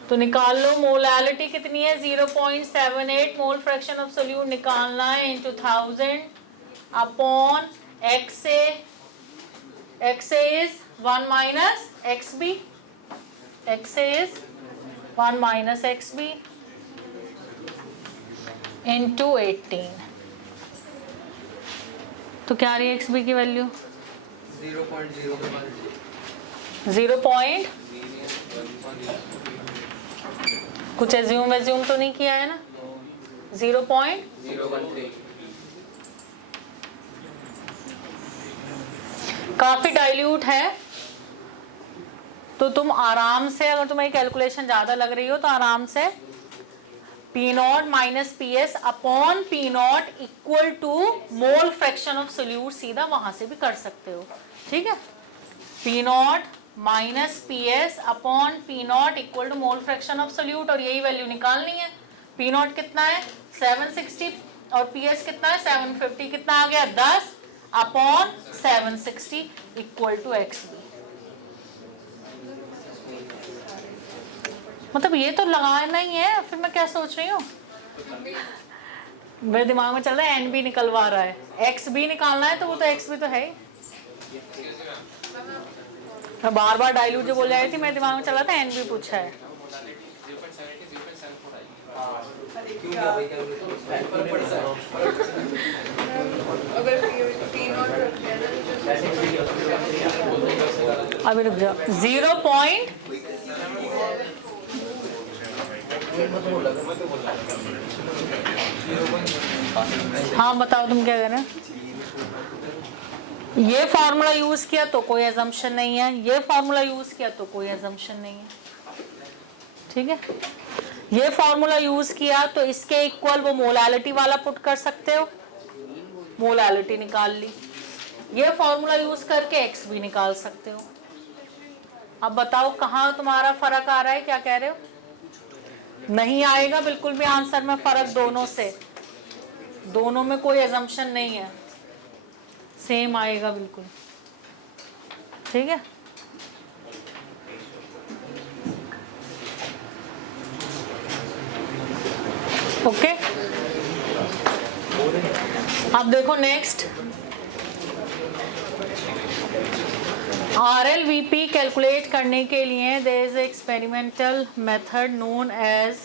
तो निकाल लो मोलालिटी कितनी है 0.78, मोल फ्रैक्शन ऑफ सोल्यूट निकालना है into 1000 upon XA। XA is 1 minus XB, XA is 1 minus XB into 18। तो क्या आ रही है XB की वैल्यू 0. कुछ एज्यूम तो नहीं किया है ना, 0.013। काफी डाइल्यूट है, तो तुम आराम से, अगर तुम्हें कैलकुलेशन ज्यादा लग रही हो तो आराम से P naught minus P S upon P naught equal to mole fraction of solute सीधा वहां से भी कर सकते हो। ठीक है, P naught minus P S upon P naught equal to mole fraction of solute, और यही वैल्यू निकालनी है। पी नॉट कितना है 760 और पी एस कितना है 750, कितना आ गया 10 अपॉन 760 इक्वल टू XB। मतलब ये तो लगाना ही है, फिर मैं क्या सोच रही हूँ, मेरे दिमाग में चल रहा है NB निकलवा रहा है, XB निकालना है, तो वो तो XB तो है ही। मैं बार बार डाइल्यूट जो बोल रही थी, मेरे दिमाग में चल रहा था NB पूछा है। अभी रुक जाओ, 0. हाँ बताओ तुम क्या कह रहे हैं। ये फॉर्मूला यूज किया तो कोई एजम्पशन नहीं है, ये फॉर्मूला यूज किया तो कोई एजम्पशन नहीं है। ठीक है, ये फॉर्मूला यूज किया तो इसके इक्वल वो मोलालिटी वाला पुट कर सकते हो, मोलालिटी निकाल ली। ये फॉर्मूला यूज करके एक्स भी निकाल सकते हो। अब बताओ कहाँ तुम्हारा फर्क आ रहा है, क्या कह रहे हो? नहीं आएगा बिल्कुल भी आंसर में फर्क दोनों से, दोनों में कोई एजम्पशन नहीं है, सेम आएगा बिल्कुल। ठीक है, ओके। अब देखो नेक्स्ट, RLVP कैलकुलेट करने के लिए there is experimental method known as,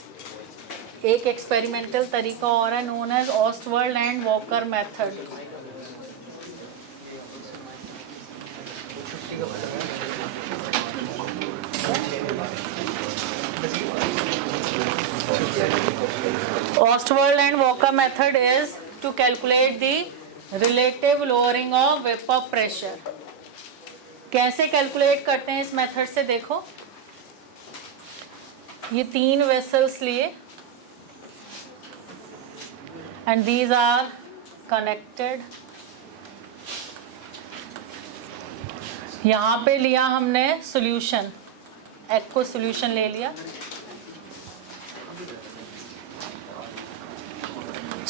एक एक्सपेरिमेंटल तरीका और है known as Ostwald and Walker method. Ostwald and Walker method is to calculate the relative lowering of vapor pressure। कैसे कैलकुलेट करते हैं इस मेथड से, देखो ये 3 वेसल्स लिए एंड दीज आर कनेक्टेड। यहाँ पे लिया हमने सॉल्यूशन, एक्वा सॉल्यूशन ले लिया,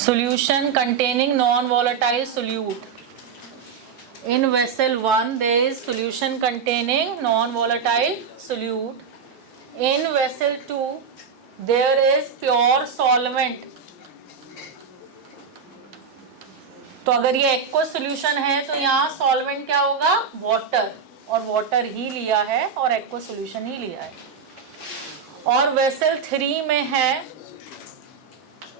solution containing non-volatile solute. In vessel 1 there is solution containing non-volatile solute. In vessel 2 there is pure solvent. तो अगर ये एक्वा सॉल्यूशन है तो यहाँ सॉल्वेंट क्या होगा, वाटर, और वाटर ही लिया है और एक्वा सॉल्यूशन ही लिया है। और वेसल 3 में है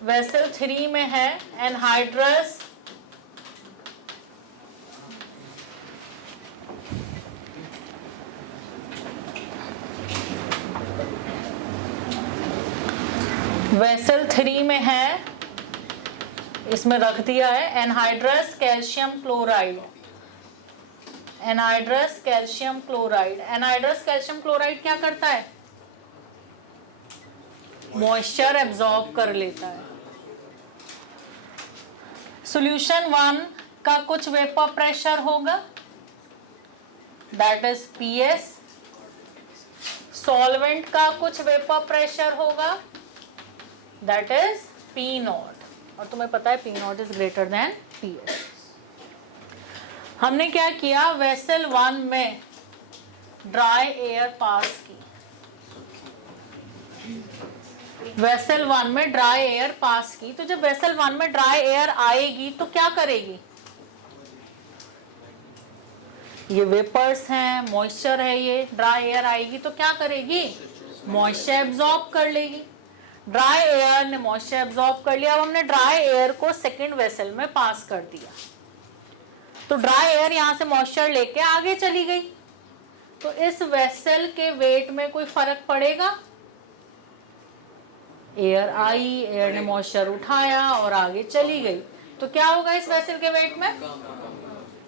वेसल 3 में है एनहाइड्रस वेसल 3 में है, इसमें रख दिया है anhydrous calcium chloride. Anhydrous calcium chloride, anhydrous calcium chloride क्या करता है? मॉइस्चर एब्जॉर्ब कर लेता है। सॉल्यूशन 1 का कुछ वेपर प्रेशर होगा, दैट इज पीएस। सॉल्वेंट का कुछ वेपर प्रेशर होगा, दैट इज पी नॉट, और तुम्हें पता है P not is greater than PS. हमने क्या किया, वेसल 1 में ड्राई एयर पास की, वेसल 1 में ड्राई एयर पास की। तो जब वेसल 1 में ड्राई एयर आएगी तो क्या करेगी? ये वेपर्स हैं, मॉइस्चर है, ये ड्राई एयर आएगी तो क्या करेगी? मॉइस्चर एब्जॉर्ब कर लेगी। ड्राई एयर ने मॉइस्चर एब्जॉर्ब कर लिया। अब हमने ड्राई एयर को सेकंड वेसल में पास कर दिया, तो ड्राई एयर यहां से मॉइस्चर लेके आगे चली गई। तो इस वेसल के वेट में कोई फर्क पड़ेगा? एयर आई, एयर ने मॉइस्चर उठाया और आगे चली गई, तो क्या होगा इस वेसल के वेट में?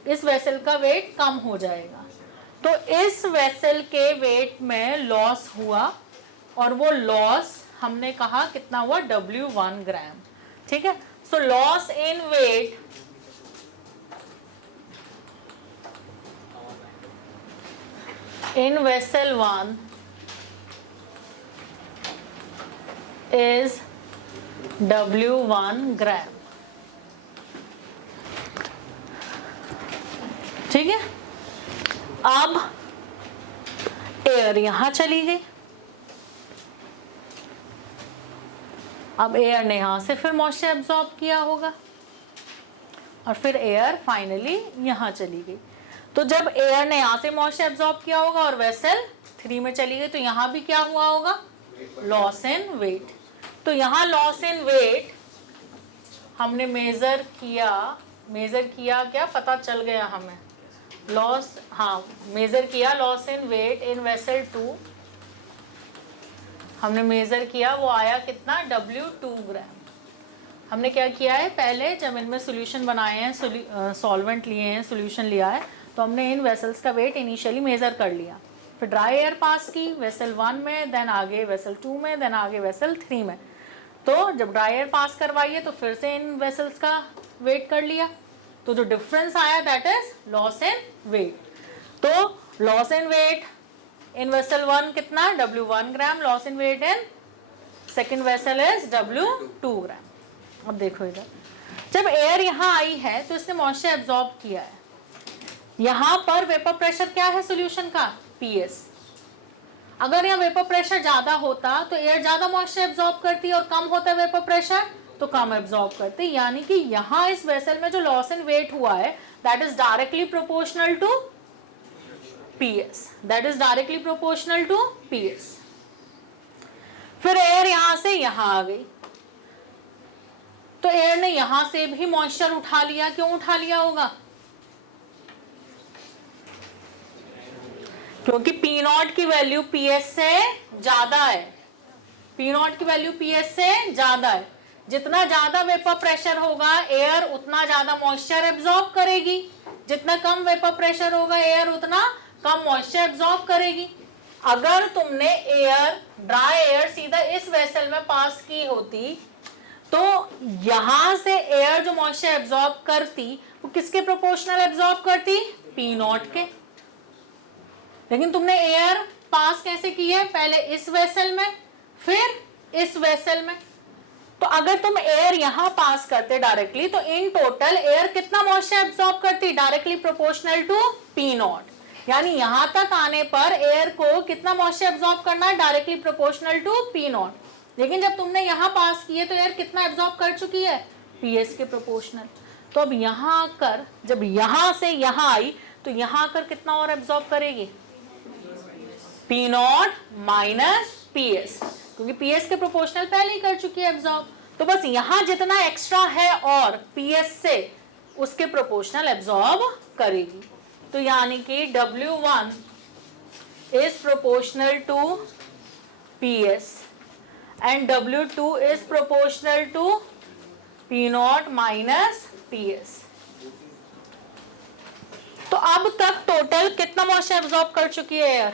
इस वेसल का वेट कम हो जाएगा। तो इस वेसल के वेट में लॉस हुआ, और वो लॉस हमने कहा कितना हुआ? W1 gram. ठीक है, so loss in weight in vessel 1 is W1 gram। ठीक है, अब एयर यहां चली गई, अब एयर ने यहां से फिर मॉइस्चर एब्जॉर्ब किया होगा, और फिर एयर फाइनली यहां चली गई। तो जब एयर ने यहां से मॉइस्चर एब्जॉर्ब किया होगा और वेसल 3 में चली गई, तो यहां भी क्या हुआ होगा? Loss in weight. तो यहां लॉस इन वेट हमने मेजर किया क्या पता चल गया हमें? लॉस, हाँ मेजर किया loss in weight in vessel 2 हमने मेजर किया, वो आया कितना? W2 ग्राम। हमने क्या किया है, पहले जब इनमें सॉल्यूशन बनाए हैं, सॉल्वेंट लिए हैं, सॉल्यूशन लिया है, तो हमने इन वेसल्स का वेट इनिशियली मेजर कर लिया, फिर ड्राई एयर पास की वेसल 1 में, देन आगे वेसल 2 में, देन आगे वेसल 3 में। तो जब ड्राई एयर पास करवाइए तो फिर से इन वेसल्स का वेट कर लिया, तो जो डिफरेंस आया that is loss in weight. तो loss in weight in vessel 1 कितना? W1 gram. Loss in weight in second vessel is W2 gram. अब देखो इधर, जब एयर यहाँ आई है तो इसने मॉइस्चर एब्जॉर्ब किया है। यहाँ पर वेपर प्रेशर क्या है सॉल्यूशन का? PS। अगर यहाँ वेपर प्रेशर ज्यादा होता तो एयर ज्यादा मॉइस्चर एब्जॉर्ब करती, और कम होता है वेपर प्रेशर तो कम एब्जॉर्ब करती। यानी कि यहाँ इस वेसल में जो लॉस इन वेट हुआ है that is directly proportional to PS, that is directly proportional to PS। फिर एयर यहां से यहां आ गई, तो एयर ने यहां से भी मॉइस्चर उठा लिया। क्यों उठा लिया होगा? क्योंकि पी नॉट की वैल्यू PS से ज्यादा है। पी नॉट की वैल्यू PS से ज्यादा है। जितना ज्यादा वेपर प्रेशर होगा एयर उतना ज्यादा मॉइस्चर एब्जॉर्ब करेगी, जितना कम वेपर प्रेशर होगा एयर उतना कम मॉइस्चर एब्जॉर्ब करेगी। अगर तुमने एयर, ड्राई एयर सीधा इस वेसल में पास की होती तो यहां से एयर जो मॉइस्चर एब्जॉर्ब करती वो किसके प्रोपोर्शनल एब्जॉर्ब करती? पी नॉट के। लेकिन तुमने एयर पास कैसे की है? पहले इस वेसल में फिर इस वेसल में। तो अगर तुम एयर यहां पास करते डायरेक्टली तो इन टोटल एयर कितना मॉइस्चर एब्जॉर्ब करती? Directly proportional to P naught. यानी यहां तक आने पर एयर को कितना मॉइस्चर एब्जॉर्ब करना है? Directly proportional to P naught. लेकिन जब तुमने यहां पास किए तो एयर कितना एब्जॉर्ब कर चुकी है? PS के प्रोपोर्शनल। तो अब यहां आकर जब यहां से यहां आई तो यहां आकर कितना और एब्जॉर्ब करेगी? P नॉट माइनस PS, क्योंकि PS के प्रोपोर्शनल पहले ही कर चुकी है एब्जॉर्ब। तो बस यहां जितना एक्स्ट्रा है और पीएस से उसके प्रोपोर्शनल एब्जॉर्ब करेगी। तो यानी कि W1 is proportional to PS and W2 is proportional to P0 minus PS। तो अब तक टोटल कितना मॉइस्चर एब्जॉर्ब कर चुकी है एयर?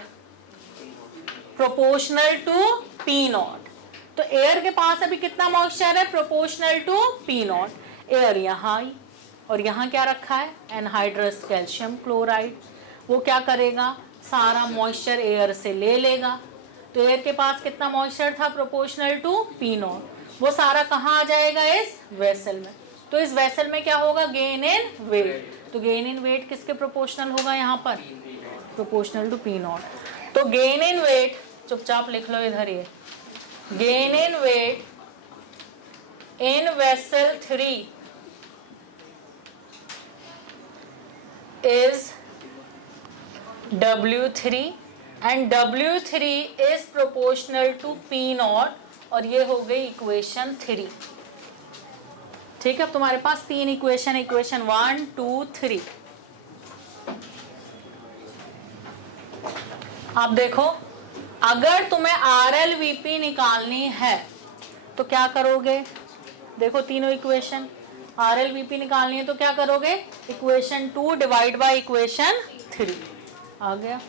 Proportional to P0। तो एयर के पास अभी कितना मॉइस्चर है? Proportional to P0। एयर यहाँ आई और यहाँ क्या रखा है? Anhydrous calcium chloride. वो क्या करेगा? सारा मॉइस्चर एयर से ले लेगा। तो एयर के पास कितना मॉइस्चर था? Proportional to P0। वो सारा कहाँ आ जाएगा? इस वेसल में। तो इस वेसल में क्या होगा? Gain in weight. तो गेन इन वेट किसके प्रोपोर्शनल होगा? यहाँ पर प्रोपोर्शनल टू P0। तो गेन इन वेट चुपचाप लिख लो इधर, ये gain in weight in vessel 3 is W3 and W3 is proportional to P0 और ये हो गई इक्वेशन 3। ठीक है, अब तुम्हारे पास 3 इक्वेशन, इक्वेशन 1 2 3। अब देखो, अगर तुम्हें RLVP निकालनी है तो क्या करोगे? देखो तीनों इक्वेशन, RLVP निकालनी है तो क्या करोगे? इक्वेशन 2 डिवाइड बाय इक्वेशन 3 आ गया।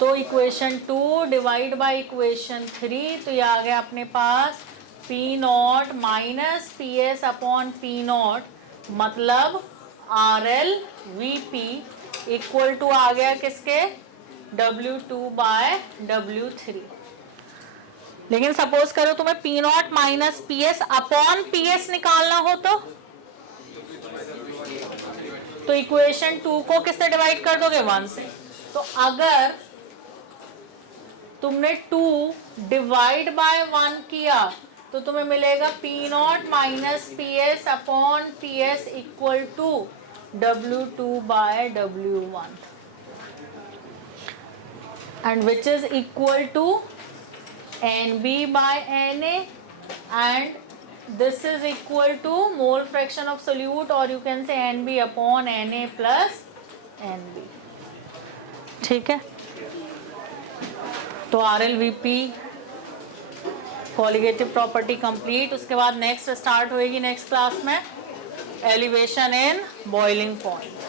तो इक्वेशन 2 डिवाइड बाय इक्वेशन 3, तो ये आ गया अपने पास P0 minus PS upon P0 मतलब RLVP इक्वल टू आ गया किसके? W2 bye W3। लेकिन सपोज करो तुम्हें P0 minus PS upon PS निकालना हो तो इक्वेशन 2 को किससे डिवाइड कर दोगे? 1 से। तो अगर तुमने 2 डिवाइड बाय 1 किया तो तुम्हें मिलेगा P0 minus PS upon PS equal to W2 by W1 and which is equal to NB by NA and this is equal to mole fraction of solute or you can say NB upon NA plus NB। ठीक है, तो RLVP colligative property complete. उसके बाद next start होएगी next class में elevation in boiling point.